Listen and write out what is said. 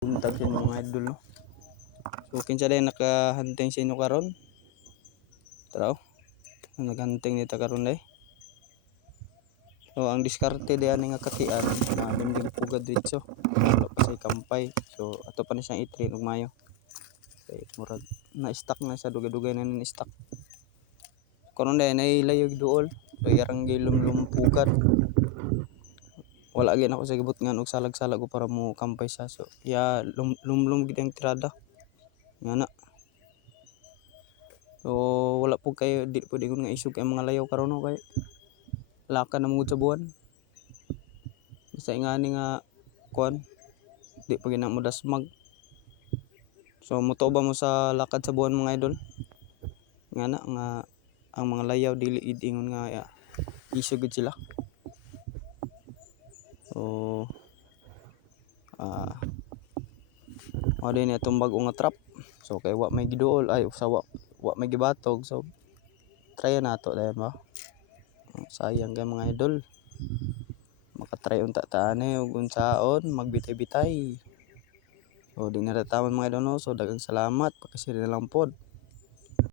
Buntag sa mga idol, no? So kinsa day nakahunting sino karon? Tara, naghunting nita karon day. So ang diskarte diyan nga katian, limlim pugad dito. Wala pa say kampay. So ato pa ni siyang i-train og mayo. Kay murag na-stock na sa dugay-dugay na ni-stock. Karon day nay layog duol, bayarang gilumlum pugad. Wala gyud ako sa gibot nga og salag-salag ko para mo kampay sa. So ya lumlum gid ang tirada. Nga na. So wala po kayo, di po ingon nga isog kay mga layaw karon no kay laka na mugod sa buwan. Sa ingani nga kuan, di pa gina mo dasmag. So moto ba mo sa lakad sa buwan mga idol? Nga na nga ang mga layaw dili ingon nga isog gid sila. So mao din atong bag-o nga trap. So kay wa may giduol ay sa wa may gibatog, so try nato dayon ba. Sayang kay mga idol. Makatry unta ta ani og unsaon magbitay-bitay. So di na tatawan mga idol no. So daghang salamat, pakisiri na lang pod.